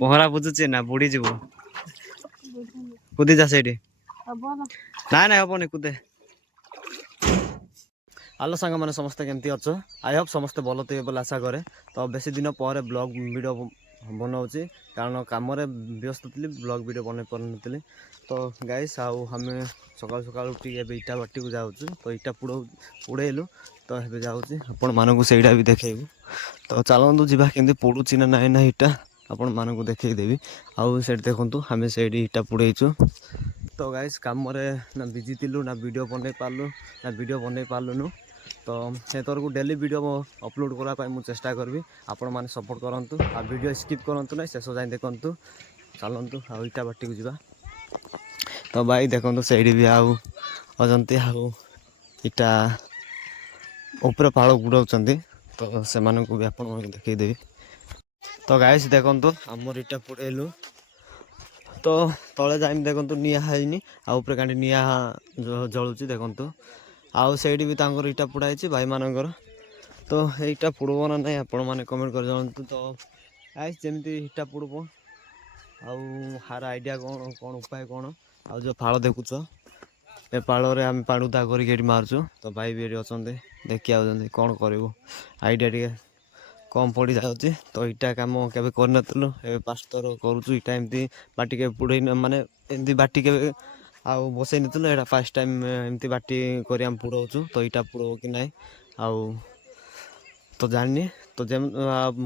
ପହଁରା ବୁଝୁଛି ନା ବୁଡି ଯିବୁ କୁଦି ଯା ସେଇଠି ନାଇଁ ନାଇଁ ହବନି କୁଦେ ଆଲୋ ସାଙ୍ଗମାନେ ସମସ୍ତେ କେମିତି ଅଛ ଆଇ ହୋପ୍ ସମସ୍ତେ ଭଲ ଥିବେ ବୋଲି ଆଶା କରେ ତ ବେଶୀ ଦିନ ପରେ ବ୍ଲଗ୍ ଭିଡ଼ିଓ ବନାଉଛି କାରଣ କାମରେ ବ୍ୟସ୍ତ ଥିଲି ବ୍ଲଗ୍ ଭିଡ଼ିଓ ବନେଇ ପାରୁନଥିଲି ତ ଗାଇସ୍ ଆଉ ଆମେ ସକାଳୁ ସକାଳୁ ଉଠିକି ଏବେ ଇଟା ବାଟିକୁ ଯାଉଛୁ ତ ଇଟା ପୁଡ଼େଇଲୁ ତ ଏବେ ଯାଉଛି ଆପଣମାନଙ୍କୁ ସେଇଟା ବି ଦେଖେଇବୁ ତ ଚାଲନ୍ତୁ ଯିବା କେମିତି ପୋଡ଼ୁଛି ନା ନାଇଁ ନା ଇଟା ଆପଣମାନଙ୍କୁ ଦେଖେଇଦେବି ଆଉ ସେଇଠି ଦେଖନ୍ତୁ ଆମେ ସେଇଠି ଇଟା ପୁଡ଼େଇଛୁ ତ ଗାଇସ୍ କାମରେ ନା ବିଜି ଥିଲୁ ନା ଭିଡ଼ିଓ ବନେଇ ପାରିଲୁନୁ ତ ସେଥରକୁ ଡେଲି ଭିଡ଼ିଓ ଅପଲୋଡ଼ କରିବା ପାଇଁ ମୁଁ ଚେଷ୍ଟା କରିବି ଆପଣମାନେ ସପୋର୍ଟ କରନ୍ତୁ ଆଉ ଭିଡ଼ିଓ ସ୍କିପ୍ କରନ୍ତୁ ନାହିଁ ଶେଷ ଯାଏଁ ଦେଖନ୍ତୁ ଚାଲନ୍ତୁ ଆଉ ଇଟା ବାଟିକୁ ଯିବା ତ ଭାଇ ଦେଖନ୍ତୁ ସେଇଠି ବି ଆଉ ଅଛନ୍ତି ଆଉ ଇଟା ଉପରେ ପାଳ ବୁଡ଼ଉଛନ୍ତି ତ ସେମାନଙ୍କୁ ବି ଆପଣମାନଙ୍କୁ ଦେଖେଇଦେବି ତ ଗାଇସ୍ ଦେଖନ୍ତୁ ଆମର ଇଟା ପୁଡ଼େଇଲୁ ତ ତଳେ ଯାଇକି ଦେଖନ୍ତୁ ନିଆଁ ହେଇନି ଆଉ ଉପରେ କାଣ୍ଡି ନିଆଁ ଜଳୁଛି ଦେଖନ୍ତୁ ଆଉ ସେଇଠି ବି ତାଙ୍କର ଇଟା ପୋଡ଼ା ହେଇଛି ଭାଇମାନଙ୍କର ତ ଏଇଟା ପୋଡ଼ିବ ନା ନାହିଁ ଆପଣମାନେ କମେଣ୍ଟ କରି ଜଣାନ୍ତୁ ତ ଗାଇସ୍ ଯେମିତି ଇଟା ପୋଡ଼ିବ ଆଉ ହାର ଆଇଡ଼ିଆ କ'ଣ ଉପାୟ କ'ଣ ଆଉ ଯେଉଁ ଫାଳ ଦେଖୁଛ ଏ ପାଳରେ ଆମେ ପାଣି ଉଦା କରିକି ଏଠି ମାରୁଛୁ ତ ଭାଇ ବି ଏଠି ଅଛନ୍ତି ଦେଖି ଆଉଛନ୍ତି କ'ଣ କରିବୁ ଆଇଡ଼ିଆ ଟିକେ କମ୍ ପଡ଼ିଯାଉଛି ତ ଇଟା କାମ କେବେ କରିନଥିଲୁ ଏବେ 5 ଥର କରୁଛୁ ଇଟା ଏମିତି ବାଟି କେବେ ପୋଡ଼େଇ ମାନେ ଏମିତି ବାଟି କେବେ ଆଉ ବସେଇ ନଥିଲୁ ଏଇଟା ଫାର୍ଷ୍ଟ ଟାଇମ୍ ଏମିତି ବାଟି କରି ଆମେ ପୋଡ଼ଉଛୁ ତ ଇଟା ପୋଡ଼ିବ କି ନାହିଁ ଆଉ ତ ଜାଣିନି ତ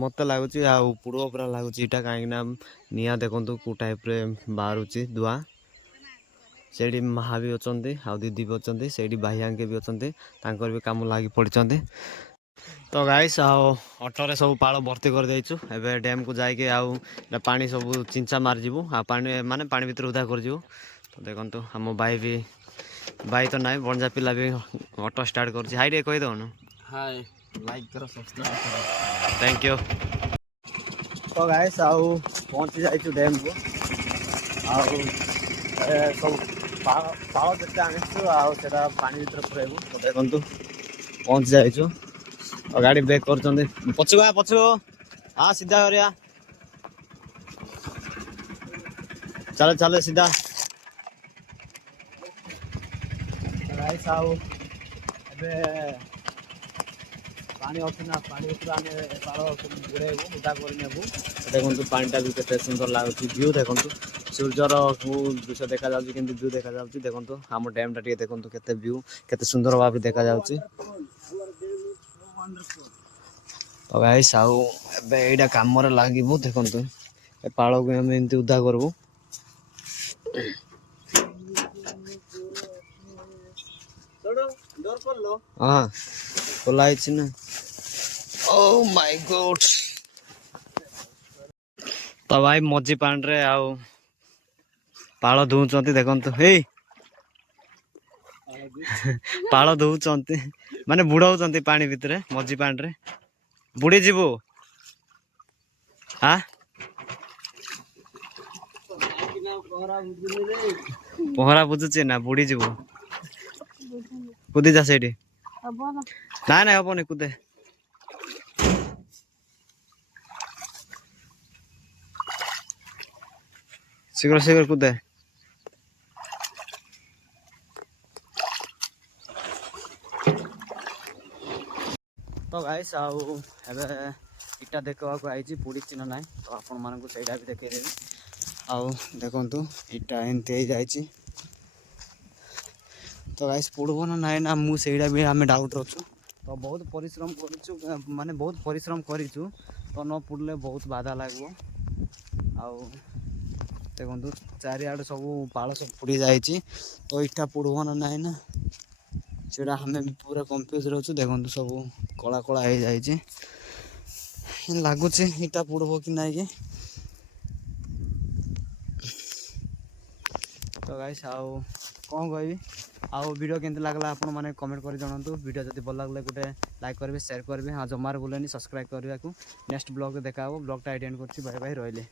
ମୋତେ ଲାଗୁଛି ଆଉ ପୋଡ଼ିବ ପୁରା ଲାଗୁଛି ଇଟା କାହିଁକିନା ନିଆଁ ଦେଖନ୍ତୁ କେଉଁ ଟାଇପ୍ରେ ବାହାରୁଛି ଧୂଆଁ ସେଇଠି ମାହା ବି ଅଛନ୍ତି ଆଉ ଦିଦି ବି ଅଛନ୍ତି ସେଇଠି ଭାଇଆଙ୍କେ ବି ଅଛନ୍ତି ତାଙ୍କର ବି କାମ ଲାଗି ପଡ଼ିଛନ୍ତି ତ ଗାଇସ୍ ଆଉ ଅଟୋରେ ସବୁ ପାଳ ଭର୍ତ୍ତି କରିଦେଇଛୁ ଏବେ ଡ୍ୟାମ୍କୁ ଯାଇକି ଆଉ ପାଣି ସବୁ ଚିଞ୍ଚା ମାରିଯିବୁ ଆଉ ପାଣି ଭିତରେ ଉଦା କରିଯିବୁ ତ ଦେଖନ୍ତୁ ଆମ ଭାଇ ତ ନାହିଁ ବଣଜା ପିଲା ବି ଅଟୋ ଷ୍ଟାର୍ଟ କରୁଛି ହାଇ ଟିକେ କହିଦେଉନୁ ହାଇ ଲାଇକ୍ କର ସବସ୍କ୍ରାଇବ୍ କର ଥ୍ୟାଙ୍କ ୟୁ ତ ଗାଇସ୍ ଆଉ ପହଞ୍ଚି ଯାଇଛୁ ଡ୍ୟାମ୍କୁ ଆଉ ସବୁ ପାଳ ଯେତେ ଆଣିଛୁ ଆଉ ସେଟା ପାଣି ଭିତରେ ପୁରାଇବୁ ତ ଦେଖନ୍ତୁ ପହଞ୍ଚି ଯାଇଛୁ ଆଉ ଗାଡ଼ି ବ୍ରେକ୍ କରୁଛନ୍ତି ପଛକୁ ହଁ ସିଧା କରିବା ଚାଲେ ସିଧା ଗାଇସ୍ ଆଉ ଏବେ ପାଣି ଅଛି ନା ପାଣି ଭିତରେ ଆମେ ପାଳ ବୁଡ଼େଇବୁ ଉଦା କରି ନେବୁ ଦେଖନ୍ତୁ ପାଣିଟା ବି କେତେ ସୁନ୍ଦର ଲାଗୁଛି ଭିଉ ଦେଖନ୍ତୁ ସୂର୍ଯ୍ୟର ଦୃଶ୍ୟ ଦେଖାଯାଉଛି କେମିତି ଭିଉ ଦେଖାଯାଉଛି ଦେଖନ୍ତୁ ଆମ ଡ୍ୟାମ୍ଟା ଟିକେ ଦେଖନ୍ତୁ କେତେ ଭିଉ କେତେ ସୁନ୍ଦର ଭାବରେ ଦେଖାଯାଉଛି ତ ଗାଇସ୍ ଆଉ ଏବେ ଏଇଟା କାମରେ ଲାଗିବୁ ଦେଖନ୍ତୁ ଏ ପାଳକୁ ଆମେ ଏମିତି ଉଦା କରିବୁ ହଁ ଖୋଲା ହେଇଛି ନା ଓ ମାଇ ଗଡ୍ ତ ଭାଇ ମଝି ପାଣିରେ ଆଉ ପାଳ ଧଉଛନ୍ତି ଦେଖନ୍ତୁ ହେଇ ପାଳ ଧଉଛନ୍ତି ମାନେ ବୁଡଉଛନ୍ତି ପାଣି ଭିତରେ ମଝି ପାଣିରେ ବୁଡି ଯିବୁ ପହଁରା ବୁଝୁଛି ନା ବୁଡି ଯିବୁ କୁଦି ଯା ସେଇଠି ନାଇଁ ହବନି କୁଦେ ଶୀଘ୍ର କୁଦେ ତ ଗାଇସ୍ ଆଉ ଏବେ ଇଟା ଦେଖିବାକୁ ଆଇଛି ପୋଡ଼ିଛି ନା ନାହିଁ ତ ଆପଣମାନଙ୍କୁ ସେଇଟା ବି ଦେଖେଇଦେବି ଆଉ ଦେଖନ୍ତୁ ଇଟା ଏମିତି ହେଇଯାଇଛି ତ ଗାଇସ୍ ପୋଡ଼ିବ ନା ନାହିଁ ନା ମୁଁ ସେଇଟା ବି ଆମେ ଡାଉଟ୍ ଅଛୁ ତ ବହୁତ ପରିଶ୍ରମ କରିଛୁ ତ ନ ପୋଡ଼ିଲେ ବହୁତ ବାଧା ଲାଗିବ ଆଉ ଦେଖନ୍ତୁ ଚାରିଆଡ଼େ ସବୁ ପାଳ ସବୁ ପୋଡ଼ି ଯାଇଛି ତ ଇଟା ପୋଡ଼ିବ ନା ନାହିଁ ନା ସେଇଟା ଆମେ ପୁରା କନଫ୍ୟୁଜରେ ଅଛୁ ଦେଖନ୍ତୁ ସବୁ କଳା କଳା ହେଇଯାଇଛି ଲାଗୁଛି ଇଟା ପୋଡ଼ିବ କି ନାହିଁ କି ତ ଗାଇସ୍ ଆଉ କ'ଣ କହିବି ଆଉ ଭିଡ଼ିଓ କେମିତି ଲାଗିଲା ଆପଣମାନେ କମେଣ୍ଟ କରି ଜଣାନ୍ତୁ ଭିଡ଼ିଓ ଯଦି ଭଲ ଲାଗିଲେ ଗୋଟେ ଲାଇକ୍ କରିବେ ସେୟାର କରିବେ ଆଉ ଜମାରୁ ଭୁଲେନି ସବସ୍କ୍ରାଇବ୍ କରିବାକୁ ନେକ୍ସଟ ବ୍ଲଗ୍ରେ ଦେଖା ହେବ ବ୍ଲଗ୍ଟା ଏଇଠି ଏଣ୍ଡ କରୁଛି ବାଏ ବାଏ ରହିଲେ।